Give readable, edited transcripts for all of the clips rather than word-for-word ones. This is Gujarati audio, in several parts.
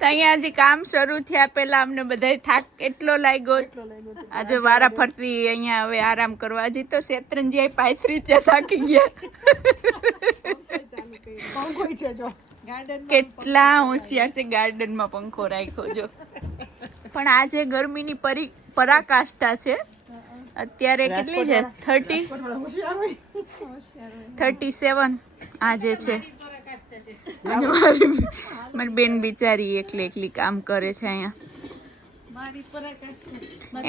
અહીંયા હજી કામ શરૂ થયા પેલા અમને બધા થાક એટલો લાગ્યો. આજે વારા ફરતી અહીંયા હવે આરામ કરવા. હજી તો શેત્રંજી પાયથરી ત્યાં થાકી ગયા. કેટલા હોશિયાર છે, ગાર્ડનમાં પંખો રાખ્યો જો. પણ આજે ગરમીની પરાકાષ્ઠા છે. અત્યારે કેટલી છે? 37 આજે છે. મારી બેન બિચારી એકલી કામ કરે છે અહીંયા.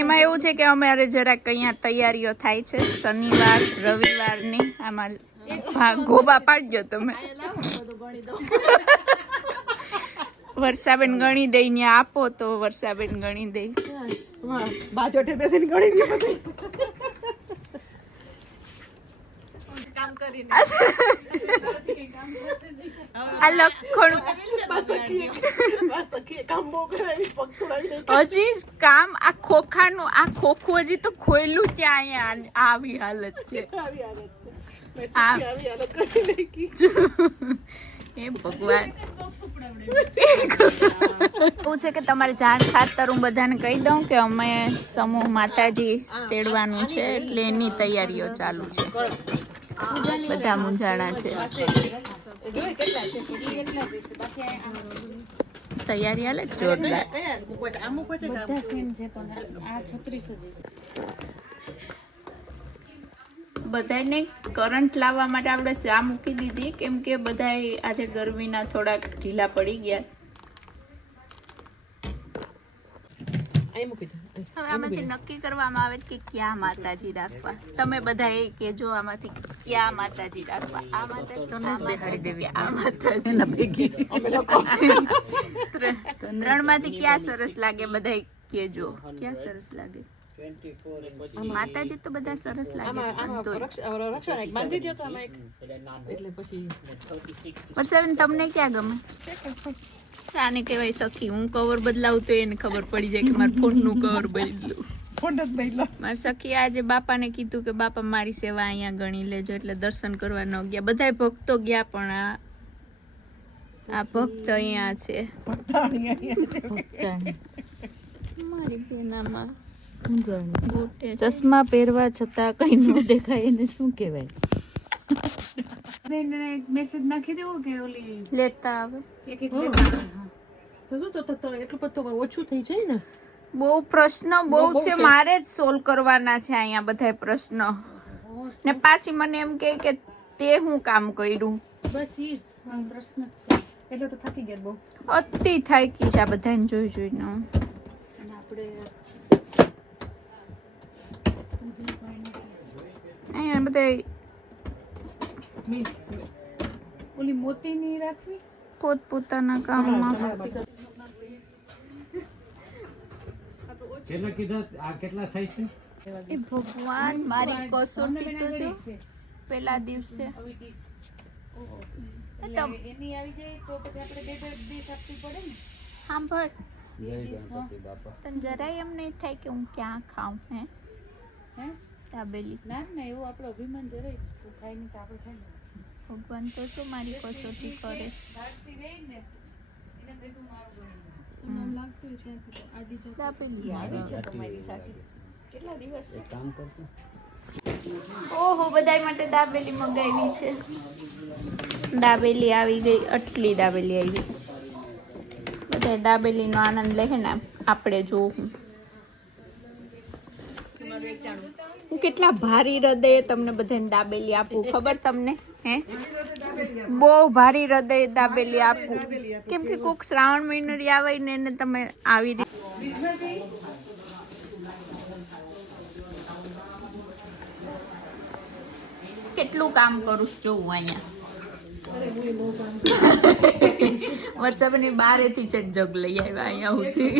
એમાં એવું છે કે અમારે જરાક અહીંયા તૈયારીઓ થાય છે શનિવાર રવિવારની. અમારે ગોબા પાડજો તમે. વર્ષાબેન ગણી દઈ ને આપો તો વર્ષાબેન ગણી દઈ. બાજોટે બેસીને ગણી દે બધું. આ લખણ હજી કામ આ ખોખાનું આ ખોખું હજી તો ખોયલું ત્યાં અહીંયા આવી હાલત છે. એ ભગવાન એવું છે કે તમારે જાણ ખાતર હું બધાને કહી દઉં કે અમે સમૂહ માતાજી તેડવાનું છે એટલે એની તૈયારીઓ ચાલુ છે. બધા મૂંઝાણા છે. તૈયારી હાલે જોરદાર. બધાને કરંટ લાવવા માટે આપણે ચા મૂકી દીધી કેમ કે બધા આજે ગરમીના થોડાક ઢીલા પડી ગયા. હવે આમાંથી નક્કી કરવામાં આવે કે ક્યાં માતાજી રાખવા. તમે બધા એ કેજો આમાંથી ક્યાં માતાજી રાખવા. આ માતાજી તો ના બેહાડી દેવી. આ માતાજી 3 માંથી ક્યાં સરસ લાગે બધા કેજો. ક્યાં સરસ લાગે? માતાજી તો બધા સરસ લાગે. વર્ષાબેન તમને ક્યાં ગમે? આને કહેવાય સખી. હું કવર બદલાવું તો એને ખબર પડી જાય કે મારા ફોન નું કવર બદલું. મારી સખી આજે બાપાને કીધું કે બાપા મારી સેવા અહીંયા ગણી લેજો એટલે દર્શન કરવા ન ગયા. બધા ભક્તો ગયા પણ આ ભક્ત અહીંયા છે. મારી બેનામાં ચશ્મા પહેરવા છતાં કઈ ન દેખાય એને શું કહેવાય? મેસેજ નાખી દેવો કે ઓલી લેતા આવે ઓછું થઈ જાય ને. બહુ પ્રશ્ન બહુ છે. મારે જ સોલ્વ કરવાના છે અહીંયા બધા પ્રશ્ન. ને પાછી મને એમ કે તે હું કામ કર્યું. બસ ઈ પ્રશ્ન જ છે. એટલે તો થાકી ગયા બહુ. અતિ થાકી છે આ બધાને જોઈને. અને આપણે અહીંયા બધા ઓલી મોતી ની રાખવી પોતપોતાના કામમાં. કેટલા થાય છે? એ ભગવાન મારી કસોટી તો જો પેલા દિવસે એની આવી જાય તો પછી આપણે બે આપવી પડે ને. સાંભળ તને જરાય એમ નહીં થાય કે હું ક્યાં ખાઉં? હે દાબેલી ના ના એવું આપણો અભિમાન જરાય ખાઈ નહીં તો આપણે ખાઈ લઈએ. ભગવાન તો શું મારી કસોટી કરે. ઓહો બધા માટે દાબેલી મંગાવી છે. દાબેલી આવી ગઈ. આટલી દાબેલી આવી. બધા દાબેલીનો આનંદ લે ને આપણે જોવું. હું કેટલા ભારી હૃદયે તમને બધાને દાબેલી આપું ખબર તમને? હે બહુ ભારી હૃદય દાબેલી આપું કેમ કે કોક શ્રાવણ મહિનો આવે ને એને તમે આવી રીતે કેટલું કામ કરું જોઉં અહીંયા. વર્ષાબેન બારેથી છે જગ લઈ આવ્યા અહીંયા સુધી.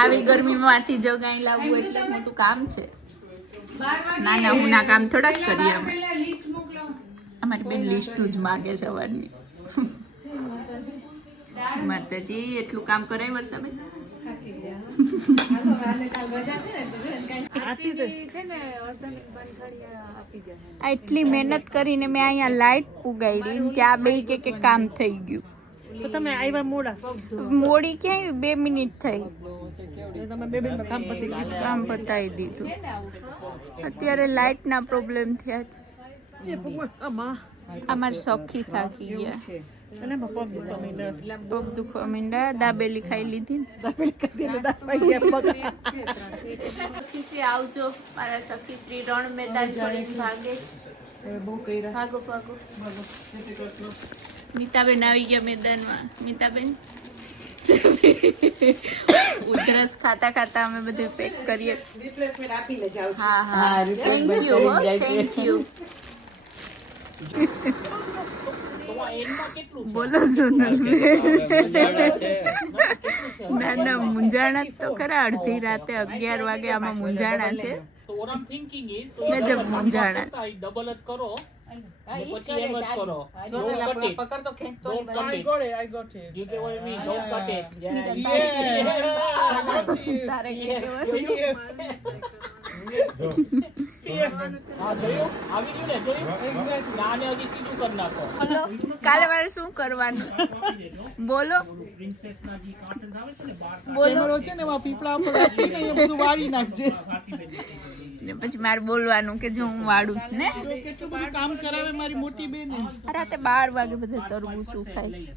આવી ગરમીમાંથી જગાઈ લાવવું એટલે મોટું કામ છે. નાના હુના કામ થોડાક કરીએ અમે. અમારી બેન લિસ્ટ જ માગે સવારની. માતાજી એટલું કામ કરાય વર્ષાબેન? છે ને હર્ષાબેન બંધાણીયા આપી ગયા. આ એટલી મહેનત કરીને મેં અહીંયા લાઈટ પુગાડી ને ત્યાં બે કે કામ થઈ ગયું. તો તમે આવ્યા મોડા મોડી ક્યાંય 2 મિનિટ થઈ, તમે બે મિનિટમાં કામ પતી ગયું. કામ પતાવી દીધું. અત્યારે લાઈટના પ્રોબ્લેમ થયા. એ ભગવાન આમાં અમારે સખી થાકી ગયા, અને પગ દુખવા માંડ્યા. પગ દુખવા માંડ્યા. દાબેલી ખાઈ લીધી ને. દાબેલી કરી દીધી, દાબાઈ ગયા પગ. સખીશ્રી આવજો. મારા સખીશ્રી રણ મેદાન છોડીને ભાગે છે. હવે બહુ કર્યા. ભાગો ભાગો. મીતાબેન આવી ગયા મેદાનમાં. મીતાબેન ઉધરસ ખાતા ખાતા અમે બધું પેક કરીએ. રિપ્લેસમેન્ટ આપીને જાઓ. હા હા, થેન્ક યુ હો, થેન્ક યુ. બોલો સોનલબેન. ના ના, મુંજાણા જ તો ખરા. અડધી રાતે 11 વાગે આમાં મુંજાણા છે. So what I'm thinking is, to ગજબ મુંજાણા છે. double જ કરો, ને પછી એમ જ કરો. Don't cut it. Don't cut it. You get what I mean? Don't cut it. તારે કઈ કહેવાનું? હા, જોયું? આવી ગયું ને, જોયું? ના, આને હજી ત્રીજું કરી નાખો. બોલો, કાલે મારે શું કરવાનું? બોલો Princessના જે cartons આવે છે ને, બાર બોલો. છે ને એમાં પીપળા ઉપર રાખીને એ બધું વાળી નાખજે. ને પછી મારે બોલવાનું કે જો હું વાળું જ ને. કેટલું બધું કામ કરાવે મારી મોટી બેન. આ રાતે 12 વાગે બધે તરબૂચ ખાઈશ.